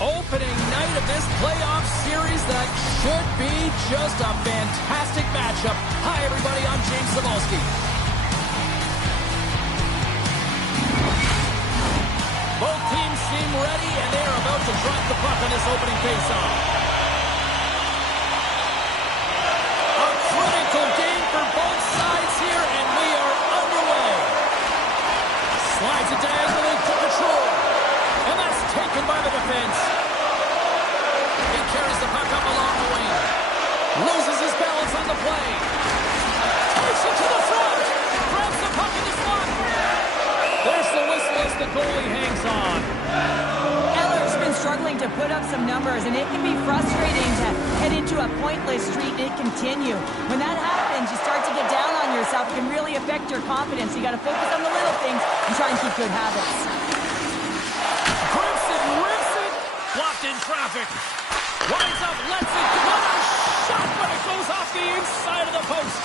Opening night of this playoff series that should be just a fantastic matchup. Hi, everybody. I'm James Cebulski. Both teams seem ready, and they are about to drop the puck on this opening faceoff. A critical game for both sides here, and we are underway. Slides it diagonally to Control. And that's taken by the defense. He carries the puck up along the wing. Loses his balance on the play. Takes it to the front. Grabs the puck in the slot. There's the whistle as the goalie hangs on. Eller's been struggling to put up some numbers, and it can be frustrating to head into a pointless streak and continue. When that happens, you start to get down on yourself. It can really affect your confidence. You got to focus on the little things and try and keep good habits. Blocked in traffic. Winds up, lets it go. A shot, but it goes off the inside of the post.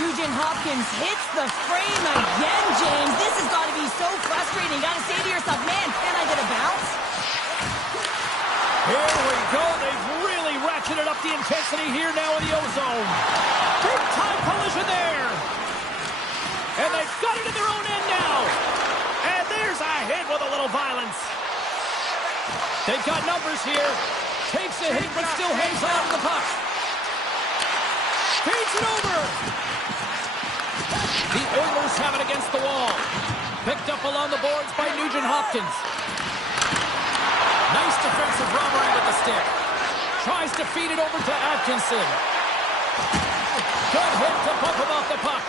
Nugent Hopkins hits the frame again, James. This has got to be so frustrating. Got to say to yourself, man, can I get a bounce? Here we go. They've really ratcheted up the intensity here now in the O-zone. Big time collision there. And they've got it in their own end now. And there's a hit with a little violence. They've got numbers here. Takes a hit, but still hangs on to the puck. Feeds it over. The Oilers have it against the wall. Picked up along the boards by Nugent Hopkins. Nice defensive robbery with the stick. Tries to feed it over to Atkinson. Good hit to bump him off the puck.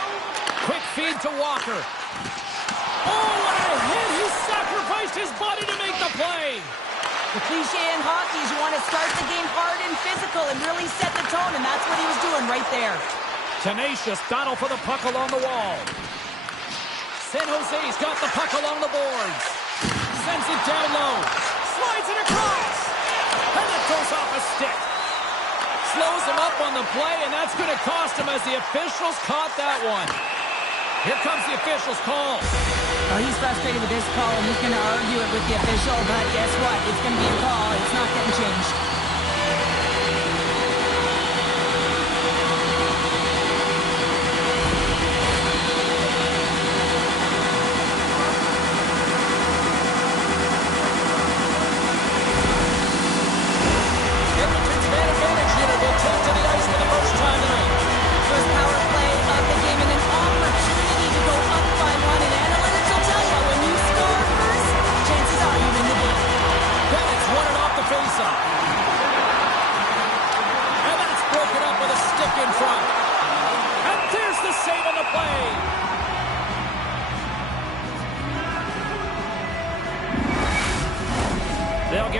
Quick feed to Walker. Oh, what a hit! He sacrificed his body to make the play. The cliche in hockey is you want to start the game hard and physical and really set the tone, and that's what he was doing right there. Tenacious battle for the puck along the wall. San Jose's got the puck along the boards. Sends it down low. Slides it across. And it goes off a stick. Slows him up on the play, and that's going to cost him as the officials caught that one. Here comes the official's call. Well, he's frustrated with this call, and he's going to argue it with the official, but guess what? It's going to be a call. It's not getting changed. Edmonton's man advantage unit will take to the ice for the first time tonight. First power play of the game, and an opportunity to go up by one, and analytics will tell you when you score first, chances are you win the game. Bennett's won it off the faceoff.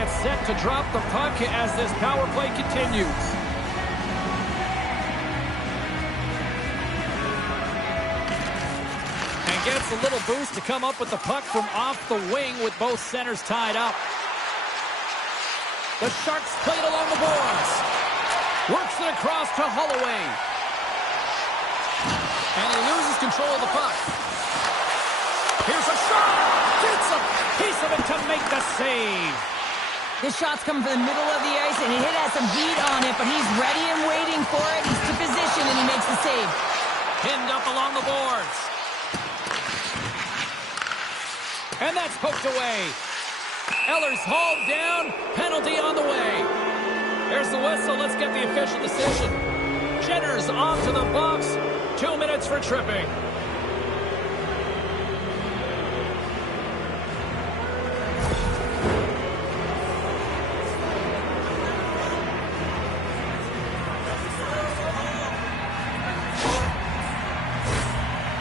gets set to drop the puck as this power play continues. And gets a little boost to come up with the puck from off the wing with both centers tied up. The Sharks play it along the boards. Works it across to Holloway. And he loses control of the puck. Here's a shot. Gets a piece of it to make the save. This shot's coming from the middle of the ice, and he has some heat on it, but he's ready and waiting for it. He's to position, and he makes the save. Pinned up along the boards. And that's poked away. Eller's hauled down. Penalty on the way. There's the whistle. Let's get the official decision. Jenner's onto the box. 2 minutes for tripping.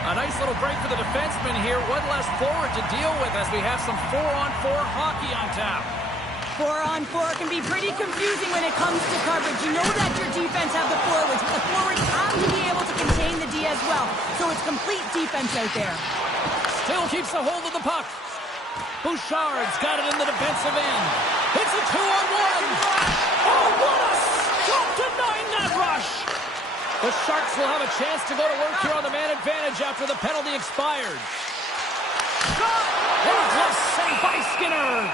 A nice little break for the defenseman here. One less forward to deal with as we have some 4-on-4 hockey on tap. 4-on-4 can be pretty confusing when it comes to coverage. You know that your defense have the forwards, but the forwards have to be able to contain the D as well. So it's complete defense out there. Still keeps a hold of the puck. Bouchard's got it in the defensive end. It's a 2-on-1. Oh, what a stop denying that rush. The Sharks will have a chance to go to work here on the man advantage after the penalty expired. Shot! Glove saved by Skinner.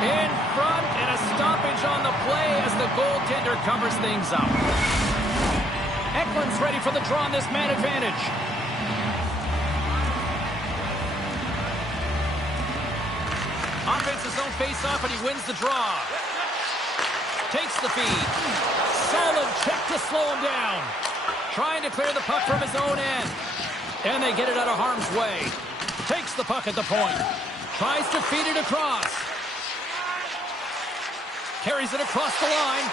In front, and a stoppage on the play as the goaltender covers things up. Eklund's ready for the draw on this man advantage. Offense his own face-off, and he wins the draw. Takes the feed. Solid check to slow him down. Trying to clear the puck from his own end. And they get it out of harm's way. Takes the puck at the point. Tries to feed it across. Carries it across the line.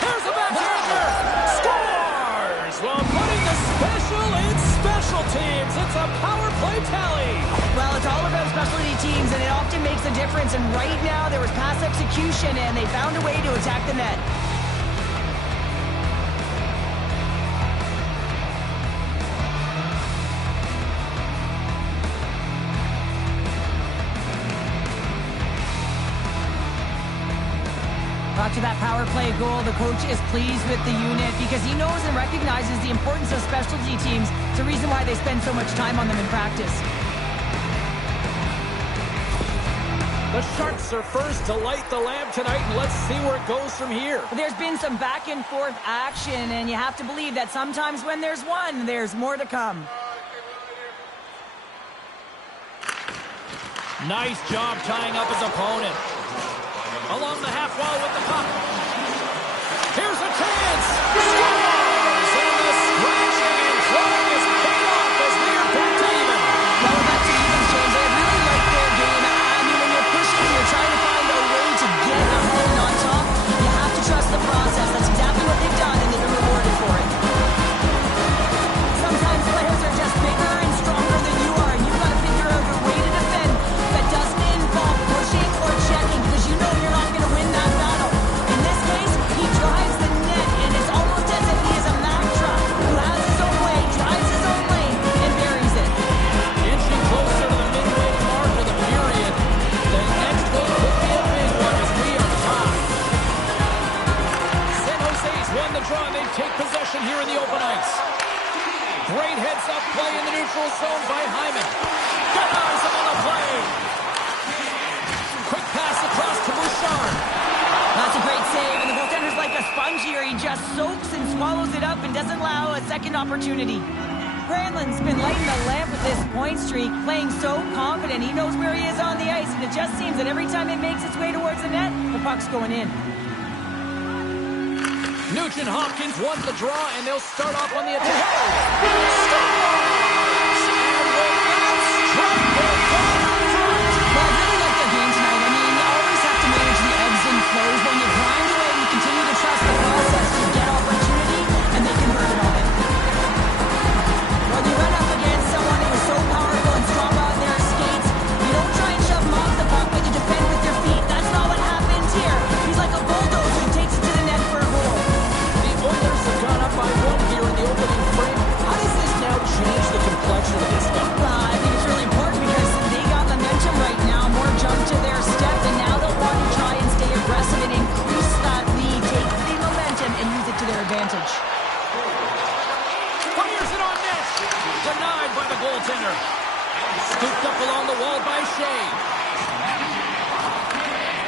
Here's a backhander. Scores! While putting the special in special teams. It's a power play tally. Well, it's all about specialty teams, and it often makes a difference. And right now, there was pass execution, and they found a way to attack the net. After that power play goal, the coach is pleased with the unit because he knows and recognizes the importance of specialty teams. It's the reason why they spend so much time on them in practice. The Sharks are first to light the lamp tonight, and let's see where it goes from here. There's been some back and forth action, and you have to believe that sometimes when there's one, there's more to come. Nice job tying up his opponent. Along the half wall with the puck. Here's a chance. Scores! And the scratching and clawing is paid off as they are back to even. Well, back to even, James. I really like their game. I mean, when you're pushing, you're trying to find a way to get ahead and on top. You have to trust the process. That's exactly what they've done, and they've been rewarded for it. Sometimes players are just bigger and stronger than you are, and you've got to figure out a way to defend that doesn't involve pushing or checking, because you know you're not going to win that battle. In this case, he drives the net, and it's almost as if he is a Mack truck who has his own way, drives his own lane, and buries it. Inching closer to the midway mark of the period. The next goal could be a big one as we are tied. San Jose's won the draw, and they take possession here in the open ice. Great heads-up play in the neutral zone by Hyman. Denies him on the play. Quick pass across to Bouchard. That's a great save, and the goaltender's like a sponge here. He just soaks and swallows it up and doesn't allow a second opportunity. Granlund's been lighting the lamp with this point streak, playing so confident. He knows where he is on the ice, and it just seems that every time it makes its way towards the net, the puck's going in. Nugent Hopkins won the draw, and they'll start off on the attack. Scores! And with that strike, they're gone in front. Well, I really like their game tonight. I mean, you always have to manage the ebbs and flows. When you grind away, you continue to trust the process. You get opportunity, and they convert it on it. When you run up against someone who is so powerful and strong on their skates, you don't try and shove them off the puck, but you Scooped up along the wall by Shea.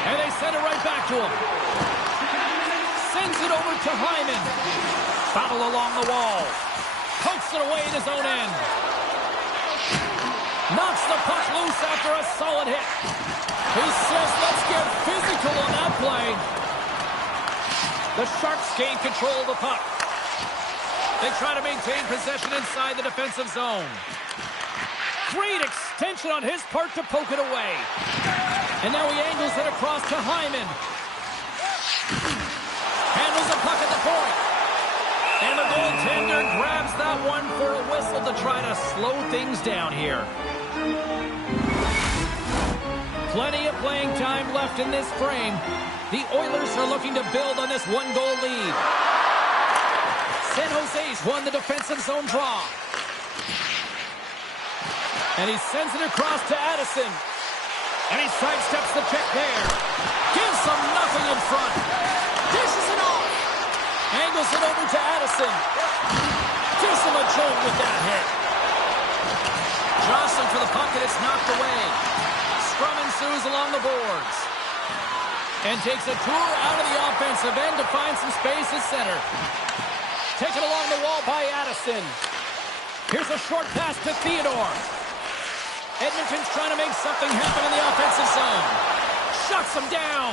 And they send it right back to him. Sends it over to Hyman. Battle along the wall. Pokes it away in his own end. Knocks the puck loose after a solid hit. He says, let's get physical on that play. The Sharks gain control of the puck. They try to maintain possession inside the defensive zone. Great extension on his part to poke it away. And now he angles it across to Hyman. Handles the puck at the point. And the goaltender grabs that one for a whistle to try to slow things down here. Plenty of playing time left in this frame. The Oilers are looking to build on this one-goal lead. San Jose's won the defensive zone draw. And he sends it across to Addison. And he sidesteps the check there. Gives them nothing in front. Dishes it off. Angles it over to Addison. Gives him a jolt with that hit. Jostling for the puck, and it's knocked away. Scrum ensues along the boards. And takes a tour out of the offensive end to find some space at center. Taken along the wall by Addison. Here's a short pass to Theodore. Edmonton's trying to make something happen in the offensive zone. Shuts them down.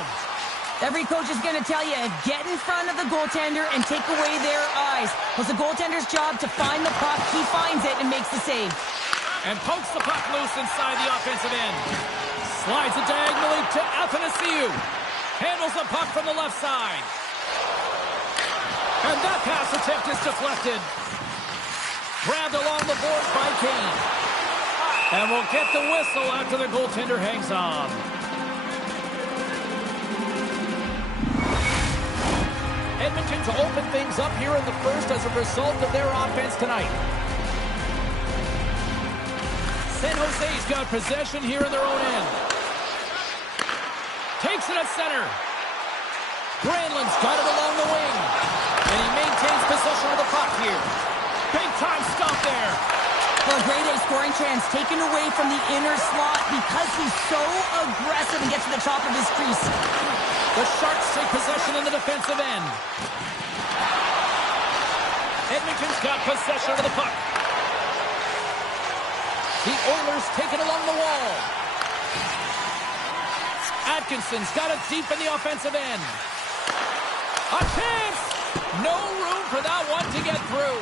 Every coach is going to tell you, get in front of the goaltender and take away their eyes. It's the goaltender's job to find the puck. He finds it and makes the save. And pokes the puck loose inside the offensive end. Slides it diagonally to Athanasiou. Handles the puck from the left side. And that pass attempt is deflected. Grabbed along the boards by Kane. And we'll get the whistle after the goaltender hangs on. Edmonton to open things up here in the first as a result of their offense tonight. San Jose's got possession here in their own end. Takes it at center. Granlund's got it along the wing. And he maintains possession of the puck here. Big time stop there. Well, a grade A scoring chance taken away from the inner slot because he's so aggressive and gets to the top of his crease. The Sharks take possession in the defensive end. Edmonton's got possession of the puck. The Oilers take it along the wall. Atkinson's got it deep in the offensive end. A chance! No room for that one to get through.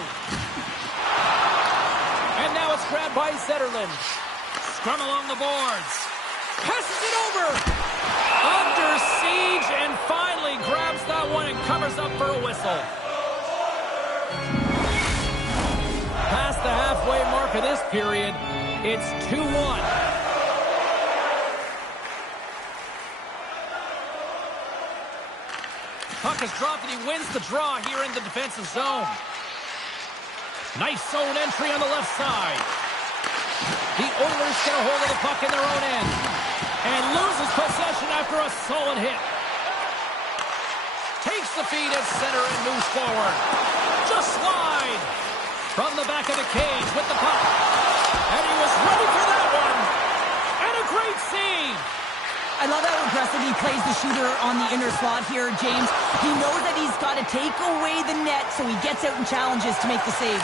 And now it's grabbed by Zetterlund. Scrum along the boards. Passes it over. Under siege and finally grabs that one and covers up for a whistle. Past the halfway mark of this period, it's 2-1. Puck is dropped and he wins the draw here in the defensive zone. Nice zone entry on the left side. The Oilers get a hold of the puck in their own end and loses possession after a solid hit. Takes the feed at center and moves forward. Just wide from the back of the cage with the puck. And he was ready for that one. And a great save. I love how aggressive he plays the shooter on the inner slot here, James. He knows that he's got to take away the net, so he gets out and challenges to make the save.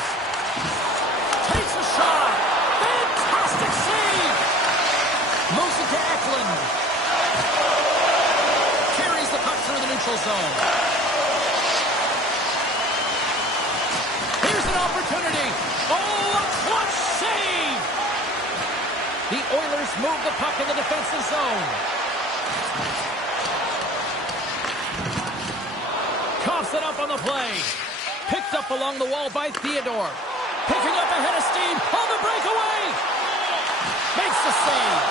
Takes a shot. Fantastic save. Moves it to Eklund. Carries the puck through the neutral zone. Here's an opportunity. Oh, a clutch save. The Oilers move the puck in the defensive zone. Coughs it up on the play. Picked up along the wall by Theodore. Picking up ahead of steam on the breakaway. Makes the save.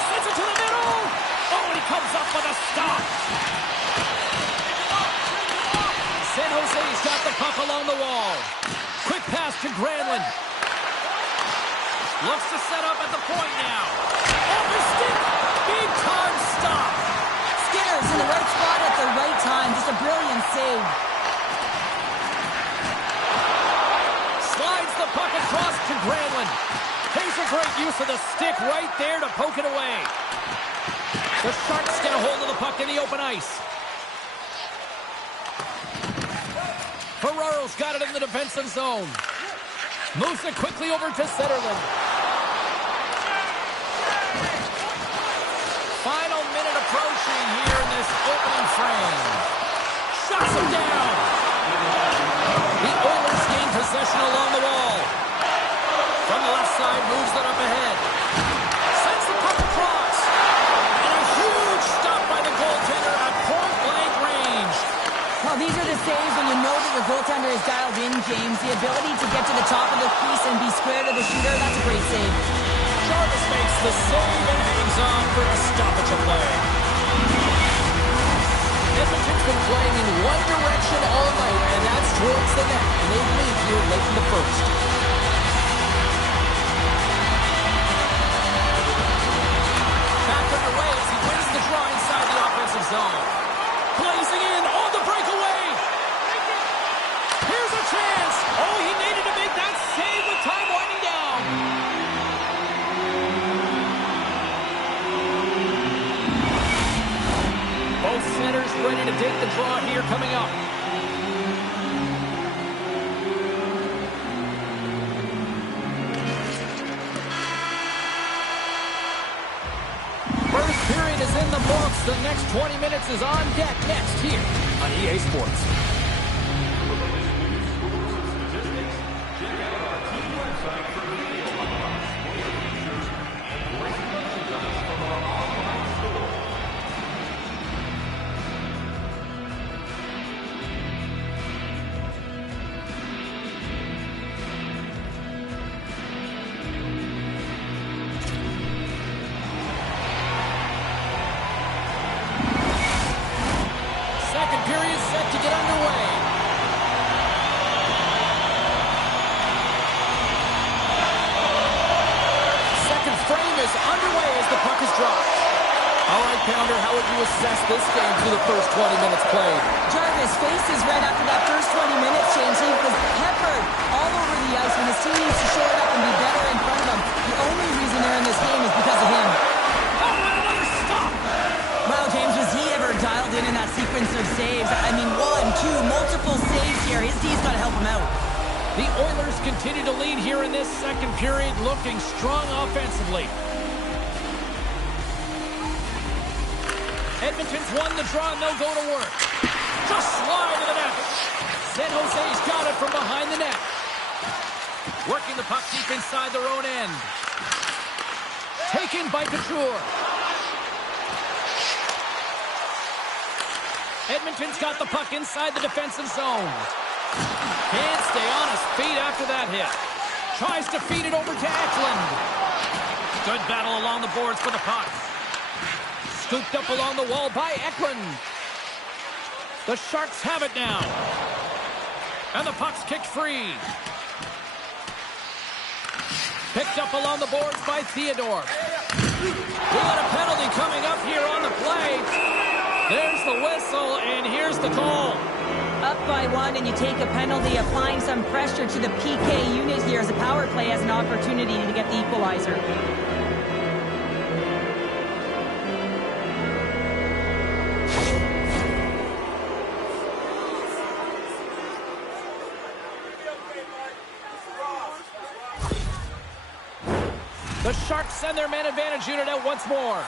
Sends it to the middle. Oh, he comes up with a stop. San Jose's got the puck along the wall. Quick pass to Granlund. Looks to set up at the point now. Off his stick. Big time stop. Skinner's in the right spot at the right time. Just a brilliant save. Great use of the stick right there to poke it away. The Sharks get a hold of the puck in the open ice. Ferraro's got it in the defensive zone. Moves it quickly over to Zetterlund. Final minute approaching here in this opening frame. Shuts him down. The Oilers gain possession along the wall. From the left side, moves it up ahead. Sends the puck across. And a huge stop by the goaltender at point-blank range. Well, these are the saves when you know that your goaltender is dialed in, James. The ability to get to the top of the piece and be square to the shooter, that's a great save. Jarvis makes the save and hangs on for a stoppage of play. Edmonton's been playing in one direction all night, and that's towards the net. And they lead here late in the first. Back underway as he wins the draw inside the offensive zone. Blazing in on the breakaway. Here's a chance. Oh, he needed to make that save with time winding down. Both centers ready to take the draw here coming up. First period is in the books. The next 20 minutes is on deck next here on EA Sports. Second period set to get underway. Second frame is underway as the puck is dropped. All right, Pounder, how would you assess this game through the first 20 minutes played? Jarvis' face is red after that first 20 minutes, James. He was peppered all over the ice when his team needs to shore it up and be better in front of him. The only reason they're in this game is because of him. Oh, and another stop! Wow, James, was he ever dialed in that sequence of saves? I mean, one, two, multiple saves here. His D's got to help him out. The Oilers continue to lead here in this second period, looking strong offensively. Edmonton's won the draw, and they'll go to work. Just slide to the net. San Jose's got it from behind the net. Working the puck deep inside their own end. Taken by Couture. Edmonton's got the puck inside the defensive zone. Can't stay on his feet after that hit. Tries to feed it over to Eklund. Good battle along the boards for the puck. Scooped up along the wall by Eklund. The Sharks have it now. And the puck's kicked free. Picked up along the boards by Theodore. We got a penalty coming up here on the play. There's the whistle, and here's the call. Up by one, and you take a penalty, applying some pressure to the PK unit here as the power play has an opportunity to get the equalizer. The Sharks send their man advantage unit out once more.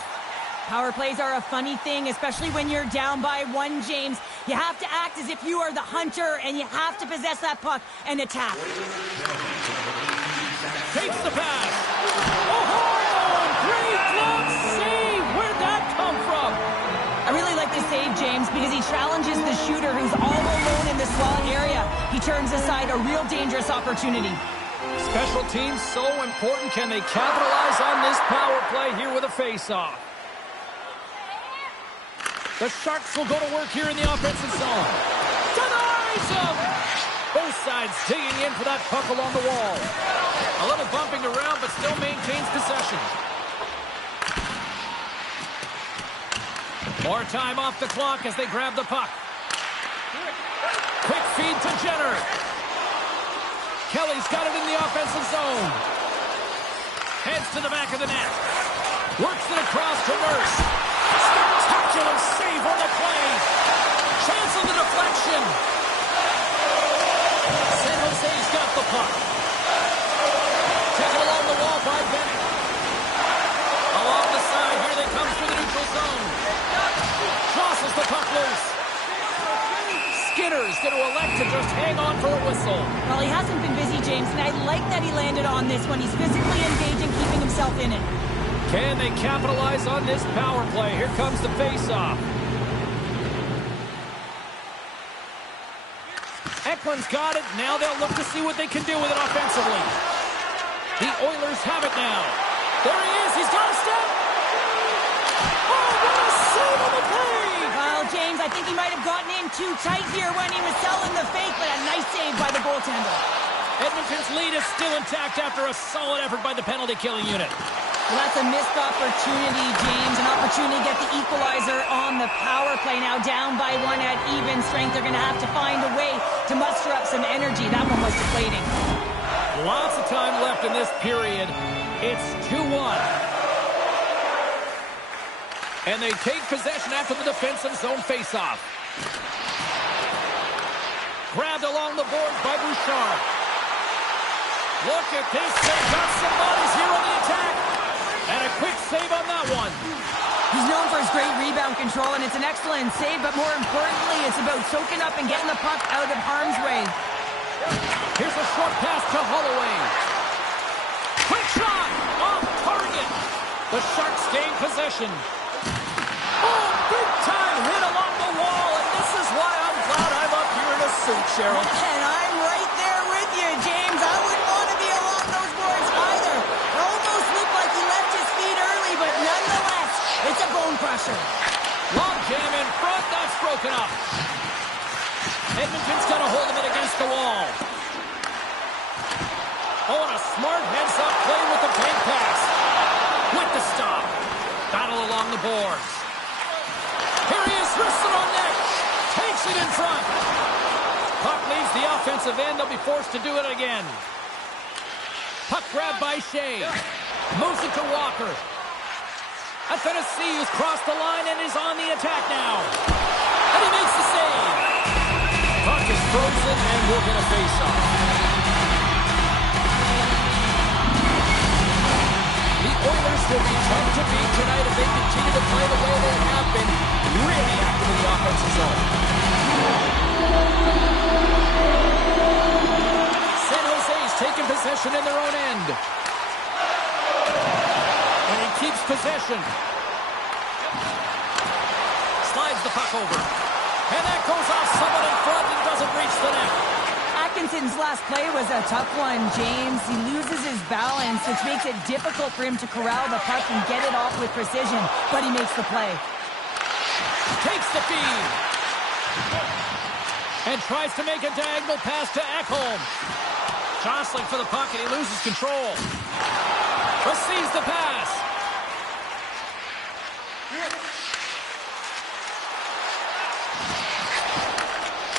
Power plays are a funny thing, especially when you're down by one, James. You have to act as if you are the hunter, and you have to possess that puck and attack. Takes the pass. Oh, great glove save. Where'd that come from? I really like the save, James, because he challenges the shooter who's all alone in the slot area. He turns aside a real dangerous opportunity. Special teams so important. Can they capitalize on this power play here with a face-off? The Sharks will go to work here in the offensive zone. Denies him! Both sides digging in for that puck along the wall. A little bumping around, but still maintains possession. More time off the clock as they grab the puck. Quick feed to Jenner. Kelly's got it in the offensive zone. Heads to the back of the net. Works it across to Nurse. Spectacular save on the play. Chance on the deflection. San Jose's got the puck. Taken along the wall by Bennett. Along the side, here they come through the neutral zone. Tosses the puck loose. Skinner's going to elect to just hang on for a whistle. Well, he hasn't been busy, James, and I like that he landed on this one. He's physically engaged and keeping himself in it. Can they capitalize on this power play? Here comes the face-off. Eklund's got it. Now they'll look to see what they can do with it offensively. The Oilers have it now. There he is. He's got a step. Oh, what a save on the play. Well, James, I think he might have gotten in too tight here when he was selling the fake, but a nice save by the goaltender. Edmonton's lead is still intact after a solid effort by the penalty-killing unit. Well, that's a missed opportunity, James. An opportunity to get the equalizer on the power play. Now down by one at even strength. They're going to have to find a way to muster up some energy. That one was deflating. Lots of time left in this period. It's 2-1. And they take possession after the defensive zone faceoff. Grabbed along the boards by Bouchard. Look at this. They've got some bodies here on the attack. And a quick save on that one. He's known for his great rebound control, and it's an excellent save, but more importantly, it's about soaking up and getting the puck out of harm's way. Here's a short pass to Holloway. Quick shot! Off target! The Sharks gain possession. Oh, big time hit along the wall, and this is why I'm glad I'm up here in a suit, Cheryl. And I'm right there with you, James. I wouldn't want to be along those boards either. It almost looked like he left his feet early, but nonetheless, it's a bone crusher. Long jam in front, that's broken up. Edmonton's got a hold of it against the wall. Oh, and a smart heads-up play with the bank pass. With the stop. Battle along the boards. Here he is, wrists it on net. Takes it in front. Puck leaves the offensive end. They'll be forced to do it again. Puck grabbed by Shea. Moves it to Walker. A Tennessee who's crossed the line and is on the attack now. And he makes the save. Puck is frozen and we're going to face off. The Oilers will be tough to beat tonight if they continue to play the way they have been, really active in the offensive zone. San Jose's taking possession in their own end. And he keeps possession. Slides the puck over. And that goes off someone in front and doesn't reach the net. Atkinson's last play was a tough one, James. He loses his balance, which makes it difficult for him to corral the puck and get it off with precision, but he makes the play. Takes the feed. And tries to make a diagonal pass to Ekholm. Jostling for the puck and he loses control. Receives the pass.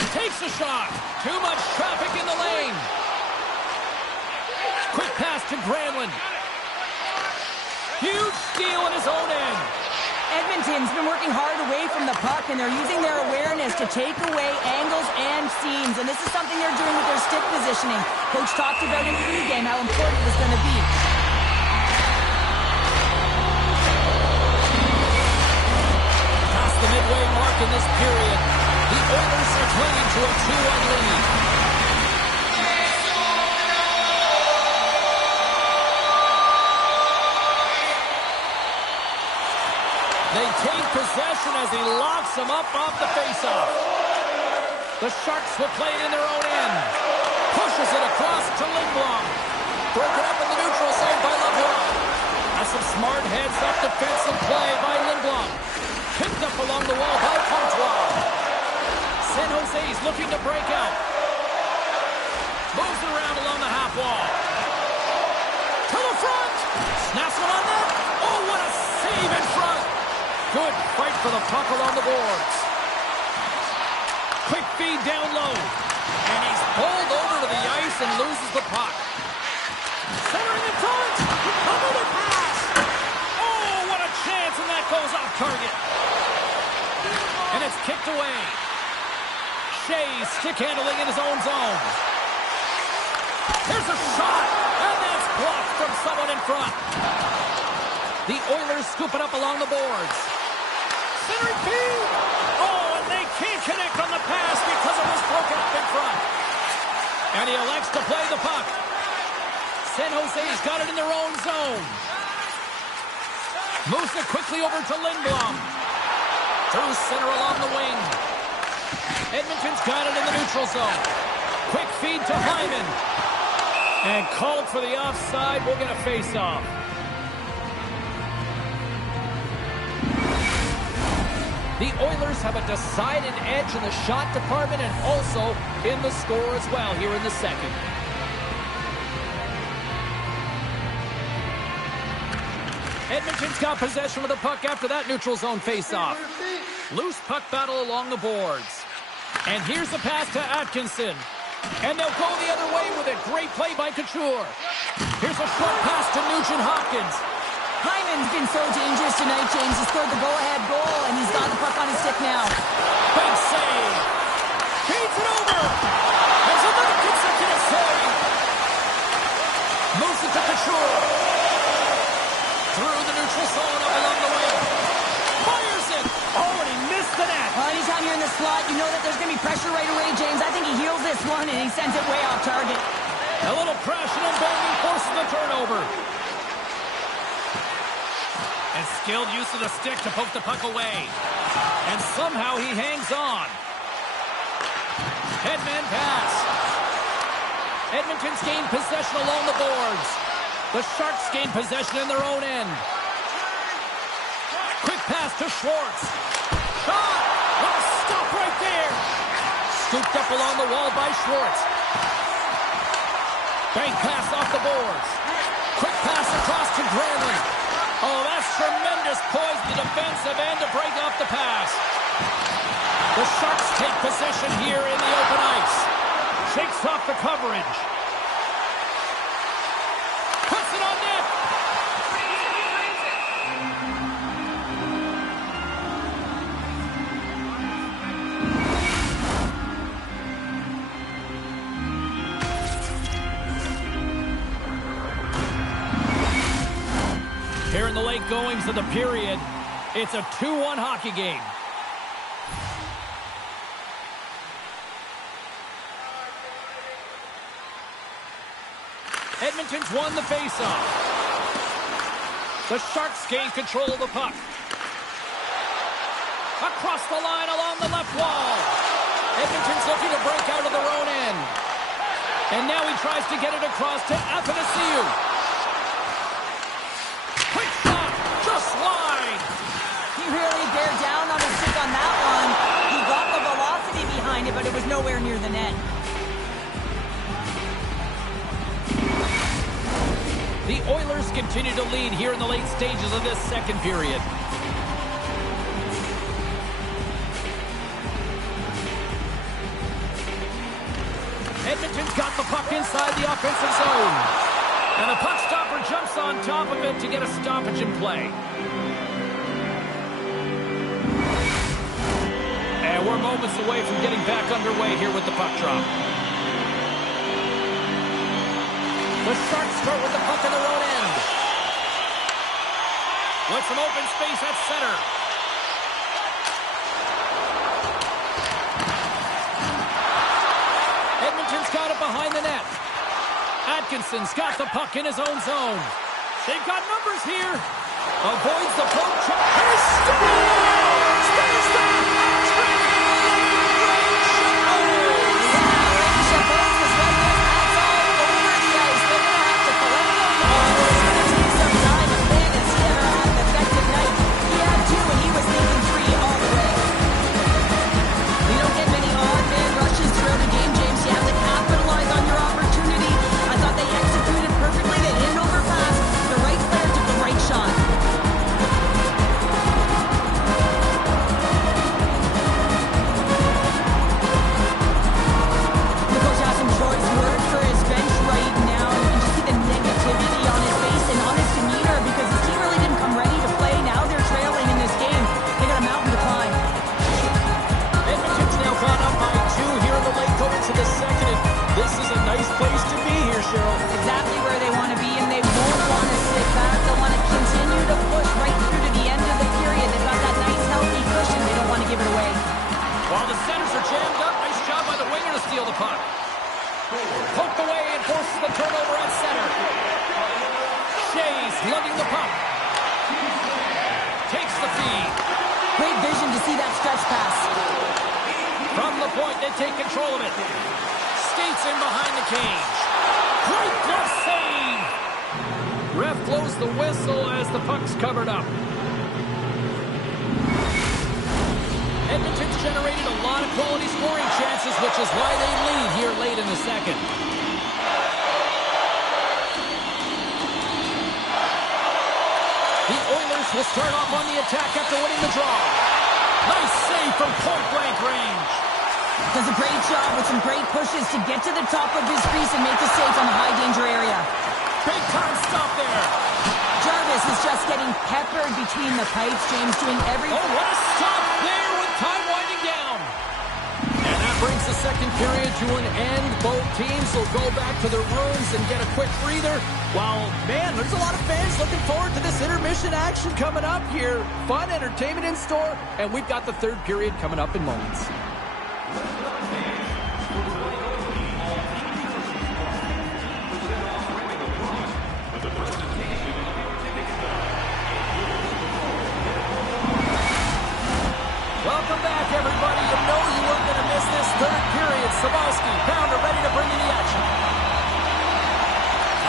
Takes a shot. Too much traffic in the lane. Quick pass to Granlund. Huge steal in his own end. Edmonton's been working hard away from the puck, and they're using their awareness to take away angles and seams, and this is something they're doing with their stick positioning. Coach talked about in pregame how important it was going to be. Past the midway mark in this period, the Oilers are clinging to a 2-1 lead. They take possession as he locks them up off the faceoff. The Sharks will play it in their own end. Pushes it across to Lindblom. Broken up in the neutral zone by LeBlanc. That's some smart heads-up defensive play by Lindblom. Picked up along the wall by Comtois. San Jose's looking to break out. Moves it around along the half wall. To the front. Snaps one on net. Oh, what a save in front. Good fight for the puck along the boards. Quick feed down low. And he's pulled over to the ice and loses the puck. Centering in front. Under the away. Shea stick handling in his own zone. Here's a shot, and that's blocked from someone in front. The Oilers scoop it up along the boards. Centering feed. Oh, and they can't connect on the pass because it was broken up in front. And he elects to play the puck. San Jose's got it in their own zone. Moves it quickly over to Lindblom. Through center along the wing. Edmonton's got it in the neutral zone. Quick feed to Hyman. And called for the offside. We'll get a face-off. The Oilers have a decided edge in the shot department and also in the score as well here in the second. Edmonton's got possession of the puck after that neutral zone face-off. Loose puck battle along the boards. And here's the pass to Atkinson. And they'll go the other way with it. Great play by Couture. Here's a short pass to Nugent-Hopkins. Hyman's been so dangerous tonight, James. He scored the go-ahead goal, and he's got the puck on his stick now. Big save. Feeds it over. There's another consecutive save. Moves it to Couture. Through the neutral zone up along the wing. Fires it. Oh, and he missed the net. Well, anytime you're in the slot, you know that there's going to be pressure right away, James. I think he heals this one, and he sends it way off target. A little crashing and banging forces the turnover. And skilled use of the stick to poke the puck away. And somehow he hangs on. Headman pass. Edmonton's gained possession along the boards. The Sharks gain possession in their own end. Quick pass to Schwartz. Shot! What a stop right there! Scooped up along the wall by Schwartz. Bank pass off the boards. Quick pass across to Granlund. Oh, that's tremendous poise to the defensive end to break off the pass. The Sharks take possession here in the open ice. Shakes off the coverage. Puts it on net. Here in the late goings of the period, it's a 2-1 hockey game. Edmonton's won the faceoff. The Sharks gain control of the puck. Across the line along the left wall. Edmonton's looking to break out of their own end. And now he tries to get it across to Athanasiou. Quick shot, just wide. He really bared down on his stick on that one. He got the velocity behind it, but it was nowhere near the net. The Oilers continue to lead here in the late stages of this second period. Edmonton's got the puck inside the offensive zone. And the puck stopper jumps on top of it to get a stoppage in play. And we're moments away from getting back underway here with the puck drop. The Sharks start with the puck in their own end. With some open space at center. Edmonton's got it behind the net. Atkinson's got the puck in his own zone. They've got numbers here. Avoids the poke check. He scores! There's the hat-trick! place to be here, Cheryl. Exactly where they want to be, and they won't want to sit back. They'll want to continue to push right through to the end of the period. They've got that nice, healthy cushion. They don't want to give it away. While the centers are jammed up, nice job by the winger to steal the puck. Poked away and forces the turnover at center. Shea's lugging the puck. Takes the feed. Great vision to see that stretch pass. From the point, they take control of it. Skates in behind the cage. Great glove save. Ref blows the whistle as the puck's covered up. Edmonton's generated a lot of quality scoring chances, which is why they lead here late in the second. The Oilers will start off on the attack after winning the draw. Nice save from point-blank range. Does a great job with some great pushes to get to the top of his crease and make the save from a high-danger area. Big-time stop there. Jarvis is just getting peppered between the pipes. James doing everything. Oh, what a stop there with time winding down. And that brings the second period to an end. Both teams will go back to their rooms and get a quick breather. While, man, there's a lot of fans looking forward to this intermission action coming up here. Fun entertainment in store, and we've got the third period coming up in moments. Welcome back, everybody. You know you weren't going to miss this third period. Sabalski, Pounder, ready to bring you the action.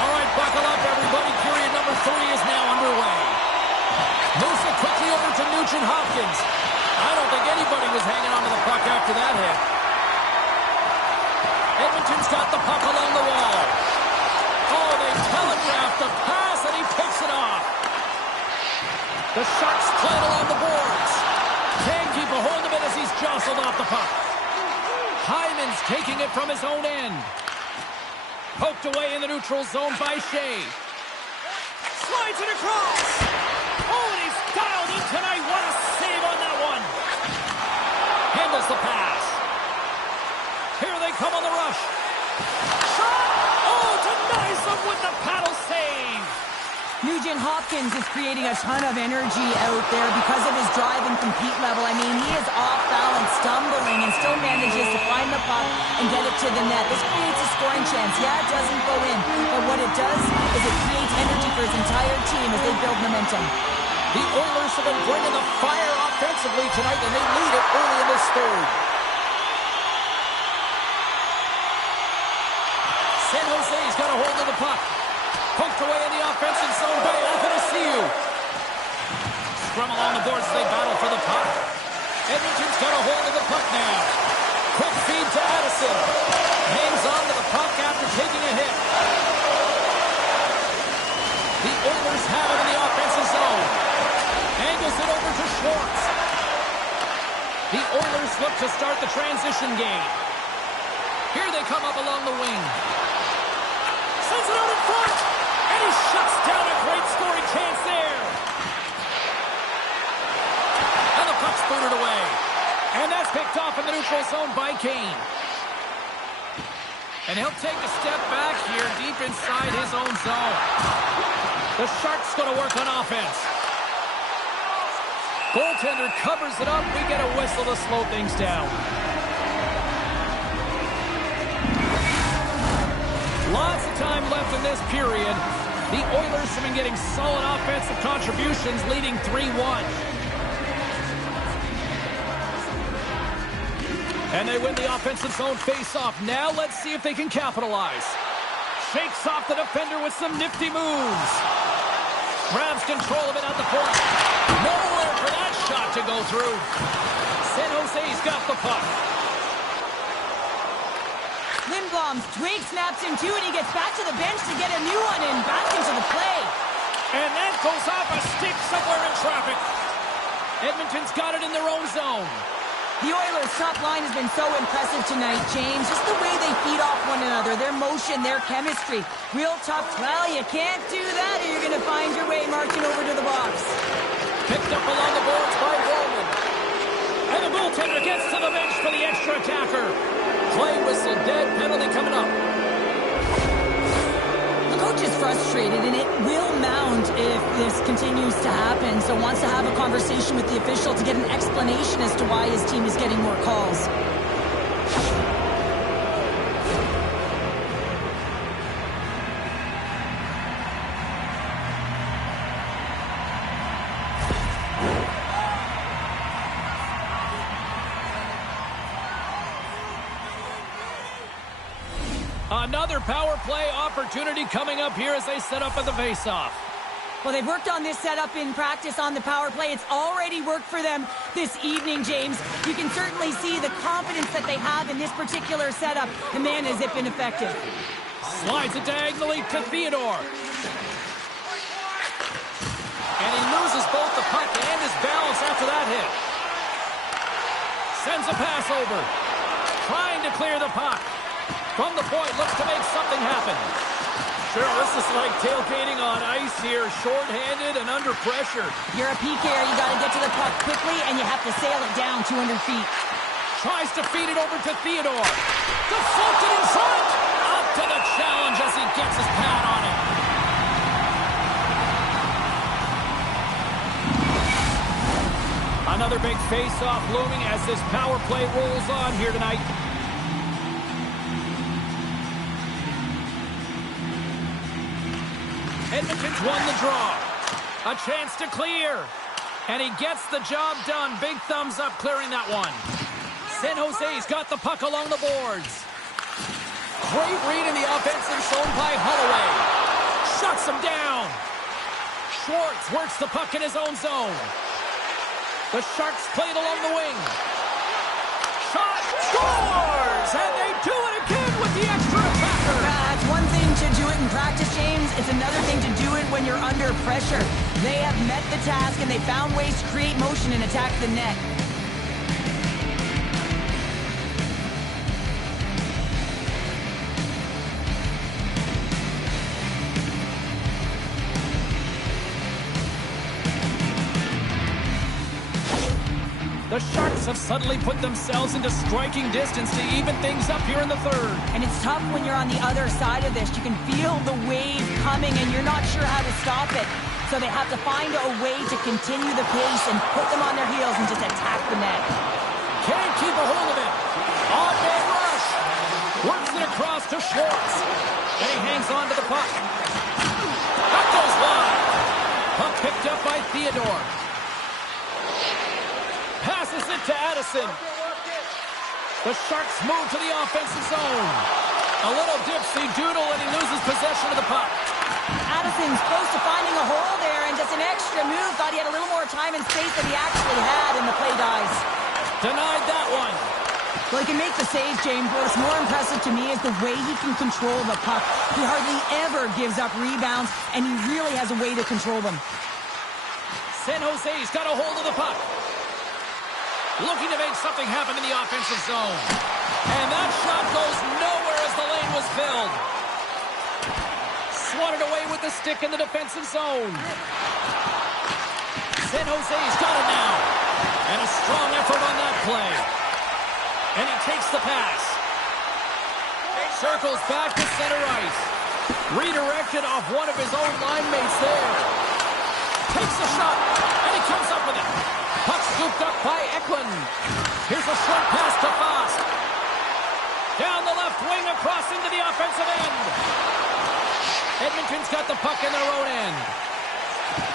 All right, buckle up, everybody. Period number 3 is now underway. Moves it quickly over to Nugent Hopkins. I don't think anybody was hanging on to the puck after that hit. Edmonton's got the puck along the wall. Oh, they telegraphed the pass, and he picks it off. The Sharks play it along the boards. Can't keep a hold of it as he's jostled off the puck. Hyman's taking it from his own end. Poked away in the neutral zone by Shea. Slides it across. Oh, and he's dialed in tonight. What a save on that one. Handles the pass. Here they come on the rush. Shot! Oh, denies them with the paddle save. Nugent Hopkins is creating a ton of energy out there because of his drive and compete level. I mean, he is off balance, stumbling, and still manages to find the puck and get it to the net. This creates a scoring chance. Yeah, it doesn't go in, but what it does is it creates energy for his entire team as they build momentum. The Oilers have been bringing the fire offensively tonight, and they lead it early in this third. San Jose's got a hold of the puck. Poked away in the offensive zone by Athanasiou. Scrum along the boards as they battle for the puck. Edmonton's got a hold of the puck now. Quick feed to Addison. Hangs on to the puck after taking a hit. The Oilers have it in the offensive zone. Angles it over to Schwartz. The Oilers look to start the transition game. Here they come up along the wing. Sends it out in front. And he shuts down a great scoring chance there. And the puck's booted away. And that's picked off in the neutral zone by Kane. And he'll take a step back here deep inside his own zone. The Sharks going to work on offense. Goaltender covers it up. We get a whistle to slow things down. Lots of time left in this period. The Oilers have been getting solid offensive contributions, leading 3-1. And they win the offensive zone face-off. Now let's see if they can capitalize. Shakes off the defender with some nifty moves. Grabs control of it at the point. Nowhere for that shot to go through. San Jose's got the puck. Lindblom's Drake snaps him too, and he gets back to the bench to get a new one in, back into the play. And that goes off a stick somewhere in traffic. Edmonton's got it in their own zone. The Oilers' top line has been so impressive tonight, James. Just the way they feed off one another, their motion, their chemistry. Real tough. Well, you can't do that or you're going to find your way marching over to the box. Picked up along the boards by Roman. And the goaltender gets to the bench for the extra attacker. Play whistle, dead, penalty coming up. frustrated, and it will mount if this continues to happen. So wants to have a conversation with the official to get an explanation as to why his team is getting more calls. Another power play opportunity coming up here as they set up at the faceoff. Well, they've worked on this setup in practice on the power play. It's already worked for them this evening, James. You can certainly see the confidence that they have in this particular setup. And man, has it been effective. Slides it diagonally to Theodore. And he loses both the puck and his balance after that hit. Sends a pass over. Trying to clear the puck. From the point, looks to make something happen. Sure, this is like tailgating on ice here, short-handed and under pressure. You're a PKer, you got to get to the puck quickly, and you have to sail it down 200 feet. Tries to feed it over to Theodore. Deflected in front! Up to the challenge as he gets his pad on it. Another big face-off looming as this power play rolls on here tonight. Edmonton's won the draw. A chance to clear. And he gets the job done. Big thumbs up clearing that one. San Jose's got the puck along the boards. Great read in the offensive zone by Holloway. Shuts him down. Schwartz works the puck in his own zone. The Sharks play it along the wing. Shot scores! And they do it again with the extra attacker. It's one thing to do it in practice, James. It's another thing to do it when you're under pressure. They have met the task, and they found ways to create motion and attack the net. The Sharks have suddenly put themselves into striking distance to even things up here in the third. And it's tough when you're on the other side of this. You can feel the wave coming, and you're not sure how to stop it. So they have to find a way to continue the pace and put them on their heels and just attack the net. Can't keep a hold of it. On-man rush. Works it across to Schwartz. And he hangs on to the puck. That goes wide. Puck picked up by Theodore. Passes it to Addison. The Sharks move to the offensive zone. A little dipsy-doodle, and he loses possession of the puck. Addison's close to finding a hole there, and just an extra move. Thought he had a little more time and space than he actually had, and the play dies. Denied that one. Well, he can make the saves, James. What's more impressive to me is the way he can control the puck. He hardly ever gives up rebounds, and he really has a way to control them. San Jose's got a hold of the puck. Looking to make something happen in the offensive zone. And that shot goes nowhere as the lane was filled. Swatted away with the stick in the defensive zone. San Jose's got it now. And a strong effort on that play. And he takes the pass. Circles back to center ice. Redirected off one of his own line mates there. Takes the shot. And he comes up with it. Puck scooped up by Eklund. Here's a short pass to Foss. Down the left wing across into the offensive end. Edmonton's got the puck in their own end.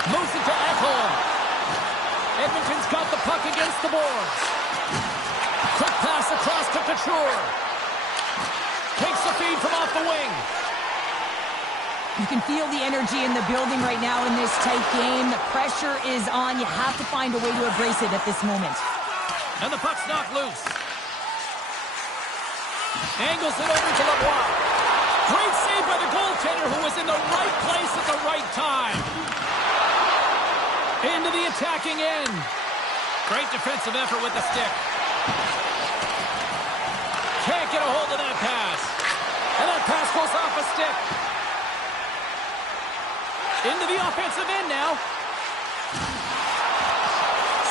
Moves it to Ekholm. Edmonton's got the puck against the boards. Quick pass across to Couture. Takes the feed from off the wing. You can feel the energy in the building right now in this tight game. The pressure is on. You have to find a way to embrace it at this moment. And the puck's knocked loose. Angles it over to Lavoie. Great save by the goaltender who was in the right place at the right time. Into the attacking end. Great defensive effort with the stick. Can't get a hold of that pass. And that pass goes off a stick. Into the offensive end now.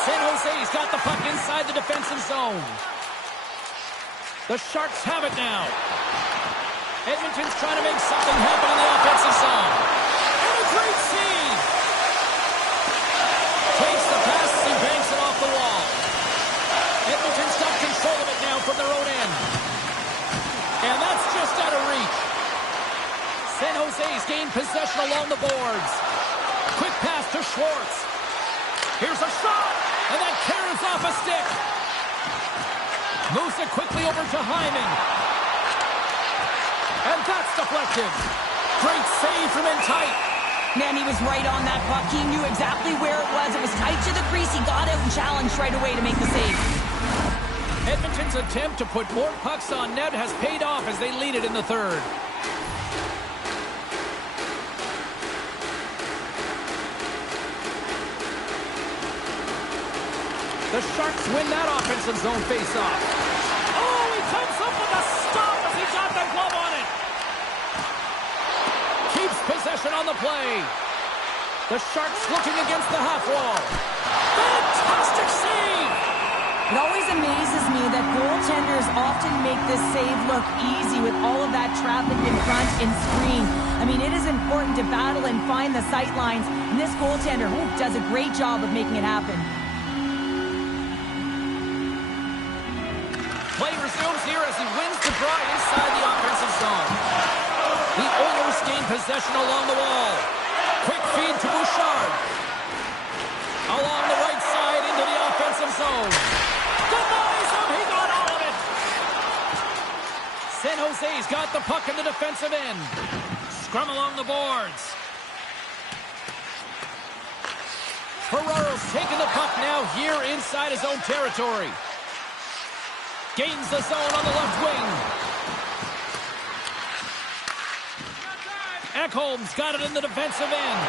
San Jose's got the puck inside the defensive zone. The Sharks have it now. Edmonton's trying to make something happen in the offensive zone. San Jose's gained possession along the boards. Quick pass to Schwartz. Here's a shot, and that carries off a stick. Moves it quickly over to Hyman. And that's deflected. Great save from in tight. Man, he was right on that puck. He knew exactly where it was. It was tight to the crease. He got out and challenged right away to make the save. Edmonton's attempt to put more pucks on net has paid off as they lead it in the third. The Sharks win that offensive zone face-off. Oh, he comes up with a stop as he got the glove on it. Keeps possession on the play. The Sharks looking against the half wall. Fantastic save! It always amazes me that goaltenders often make this save look easy with all of that traffic in front and screen. I mean, it is important to battle and find the sight lines, and this goaltender does a great job of making it happen. Play resumes here as he wins the draw inside the offensive zone. The Oilers gain possession along the wall. Quick feed to Bouchard. Along the right side into the offensive zone. Denies him. He got all of it. San Jose's got the puck in the defensive end. Scrum along the boards. Ferraro's taking the puck now here inside his own territory. Gains the zone on the left wing. Ekholm's got it in the defensive end.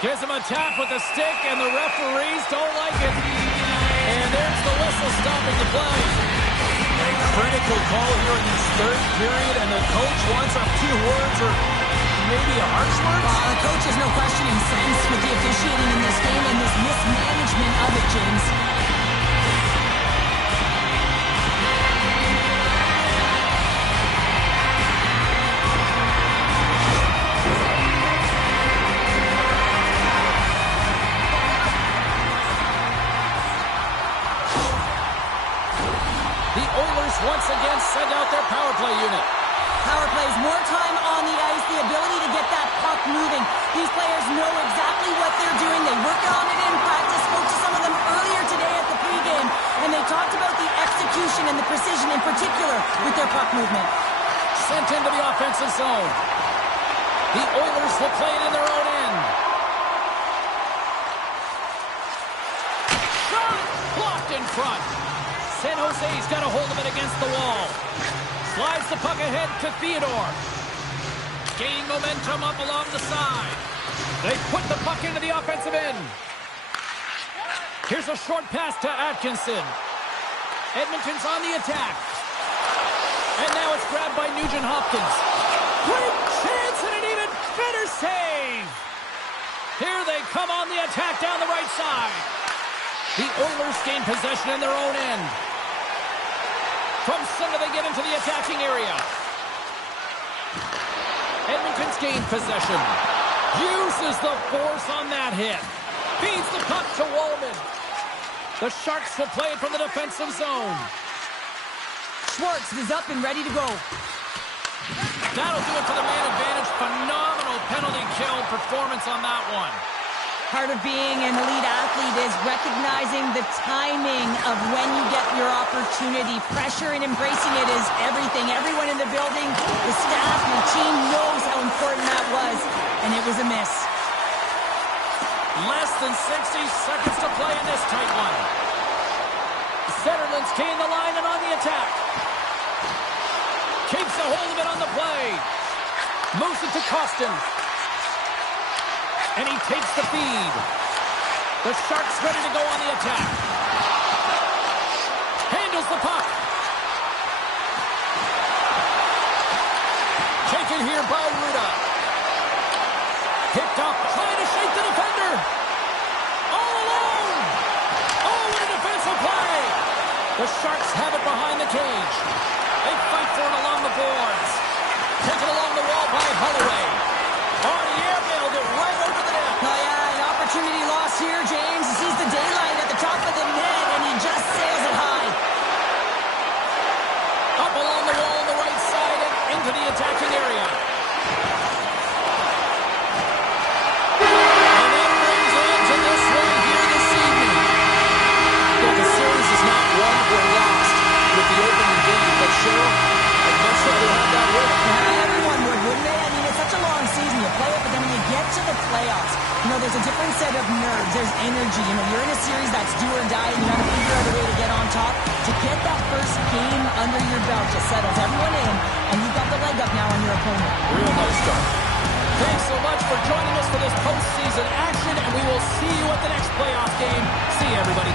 Gives him a tap with the stick, and the referees don't like it. And there's the whistle stopping the play. A critical call here in this third period, and the coach wants a few words or maybe a harsh word. The coach has no question in sense with the officiating in this game and this mismanagement of it, James. Once again send out their power play unit. Power plays, more time on the ice, the ability to get that puck moving. These players know exactly what they're doing. They work on it in practice. Spoke to some of them earlier today at the pregame, and they talked about the execution and the precision in particular with their puck movement. Sent into the offensive zone. The Oilers will play it in their own end. Shot! Blocked in front. San Jose's got a hold of it against the wall. Slides the puck ahead to Theodore. Gaining momentum up along the side. They put the puck into the offensive end. Here's a short pass to Atkinson. Edmonton's on the attack. And now it's grabbed by Nugent-Hopkins. Great chance and an even better save. Here they come on the attack down the right side. The Oilers gain possession in their own end. From center, they get into the attacking area. Edmonton's gained possession. Uses the force on that hit. Feeds the puck to Wallman. The Sharks will play it from the defensive zone. Schwartz is up and ready to go. That'll do it for the man advantage. Phenomenal penalty kill performance on that one. Part of being an elite athlete is recognizing the timing of when you get your opportunity. Pressure and embracing it is everything. Everyone in the building, the staff, the team knows how important that was, and it was a miss. Less than 60 seconds to play in this tight one. Zetterlund's gained the line and on the attack. Keeps a hold of it on the play. Moves it to Costin. And he takes the feed. The Sharks ready to go on the attack. Handles the puck. Taken here by Ruda. Picked up, trying to shake the defender. All alone. Oh, what a defensive play. The Sharks have it behind the cage. They fight for it along the boards. Taken along the wall by Holloway. On the air, nailed it right over the net. Oh, yeah, an opportunity loss here, James. He sees the daylight at the top of the net, and he just sails it high. Up along the wall on the right side and into the attacking area. there's a different set of nerves. There's energy. You're in a series that's do or die, and you got to figure out a way to get on top. To get that first game under your belt just settles everyone in, and you've got the leg up now on your opponent. Real nice start. Thanks so much for joining us for this postseason action, and we will see you at the next playoff game. See you, everybody.